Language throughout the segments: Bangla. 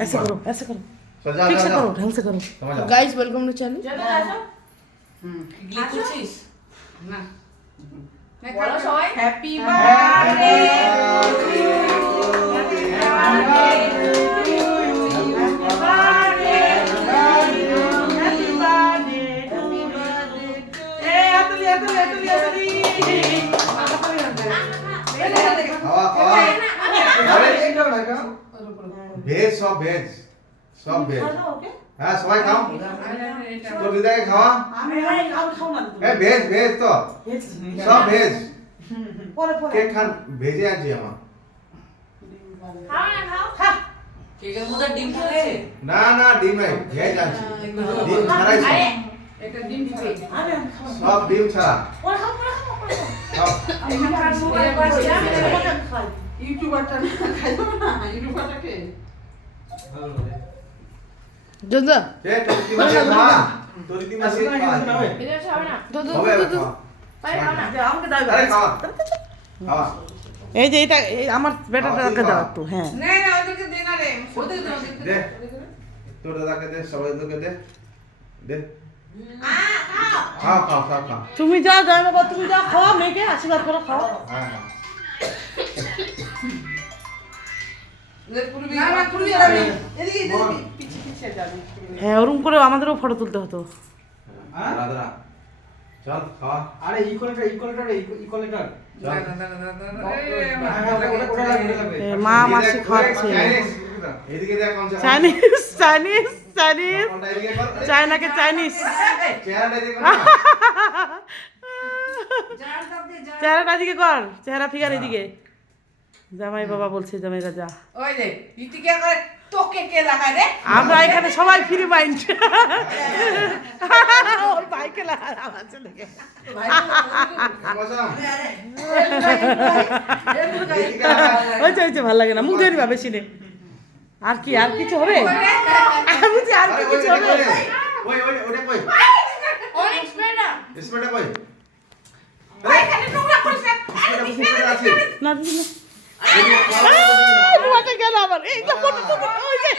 ऐसे करो ऐसे करो सजा ठीक से सजा करो ढंग से करो समझ आ guys welcome to channel idli করছিস না বলো সবাই হ্যাপি বার্থডে खावा खावा अरे भेज सब भेज हाँ सबाई खाओ तो दिदा के खावा ए भेज तो सब भेज केक खान भेजे आज जी हम খাও না খাও কেকের মধ্যে ডিম আছে ना डिम है भेज आज डिम छाड़ा আরে একটা ডিম দিবে सब डिम छाड़ा सब এখানকার মোবাইল পাচ্ছি ইউটিউবারটা খাইছো না ইউটিউবারটাকে দাদা ये तो रीति मछली खा तो रीति मछली खा এটা খাবে না হবে খাওয়া পারে খাও না আমাকে দাও अरे खावा खावा এই যে এটা আমার বেটাটাকে দাও একটু হ্যাঁ না না ওদেরকে দে না রে ওদের দে दे तो दादा के दे सब के दे खाओ खाओ सब खाओ তুমি যাও যাও বাবা তুমি যাও খাওয়া মেয়েকে আশীর্বাদ করো খাও हाँ हाँ না না পুরবি যাবে এদিকে পিছে পিছে যাবে হ্যাঁ ওরকম করে আমাদেরও ফটো তুলতে হতো दादा चल खावा আরে ইকুয়ালেটার না না এ, মা মাসি খাওয়াচ্ছে এদিকে দেখ কোন চাইনিজ চাইনিজ চাইনিজ কোনটা এদিকে কর চায়নাকে চাইনিজ চেহারাটা দেখো চেহারাটা এদিকে কর চেহারা ফিগার এদিকে জামাই বাবা বলছে জামাই রাজা ওই রে ইতিকে করে তোকে কে লাগায় রে আমরা এখানে সবাই ফ্রি মাইন্ড ওর বাইকে আমার ছেলেকে মজাম হয়েছে ভালো লাগে না মুখ দিয়ে নিবা বেশি নে আর কি আর কিছু হবে আমি বলছি আর কি কিছু হবে ওই ওটা কই অনেক স্মেটা স্পেটা কই ভাই খালি নোংরা করিস না স্পেটা আছে না দিদি না এই মাঠে গেল আবার এই তো ফটো তো ওই যে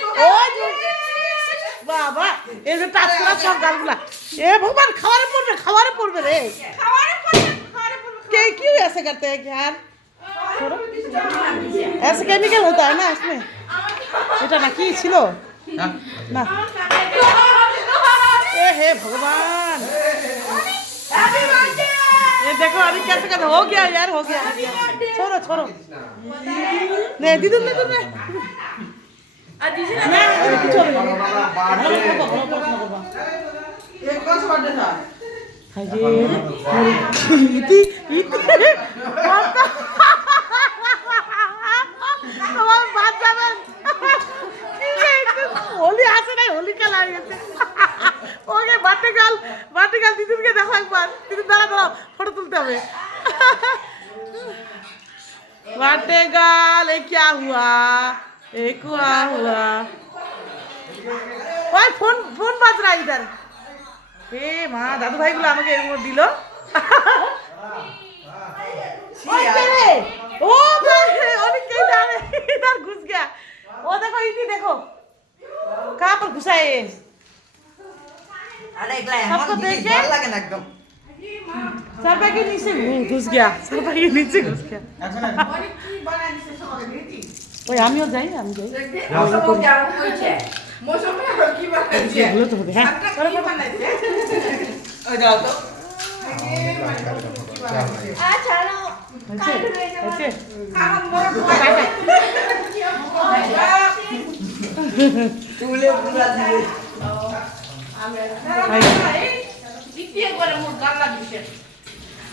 বাবা এই যে টাচ করা সব গালগুলা এ ভগবান খাবারে পড়বে রে খাওয়ারে পড়ে के क्यों ऐसे करते हैं यार छोड़ो ऐसे केमिकल होता है ना इसमें এটা না কি ছিল না ए हे भगवान হ্যাপি বার্থডে ये देखो अभी कैसे कर हो गया यार हो गया छोड़ो छोड़ो नहीं दीदी नहीं আর দিছি না नहीं कुछ हो বাবা বার্থডে एक कौन सा बर्थडे था इतनी তোমার বাদ যাবেন হোলি আসে নাই হোলি খেলা হয়ে গেছে ওকে বার্থডে দিদিকে দেখো একবার দিদি দাঁড়াও ফটো তুলতে হবে বার্থডे गर्ल ये क्या हुआ ওই ফোন বাজ रहा इधर এ মা দাদু ভাইগুলো আমাকে এরকম দিল ओए तेरे ओ भाई अभी कहीं जा रहे इधर घुस गया वो देखो इधर देखो कहाँ पर घुसा है ये अरे एकला सबको देख के লাগে না একদম सरपा के नीचे घुस गया सरपा के नीचे घुस गया অরে কি বানাই দিছে সবাই দেখি ওই আমিও যাই আমি যাই মৌসুম কেমন হয়েছে মৌসুম কি বানাইছে এগুলো তো হবে হ্যাঁ আমরা কি বানাইছে ওই দাও তো আ ছাড়ো হয়েছে হয়েছে খাওয়ান বড় তুলে পুরা দিবে ইতিয়ে করে মোর গাল লাগিছে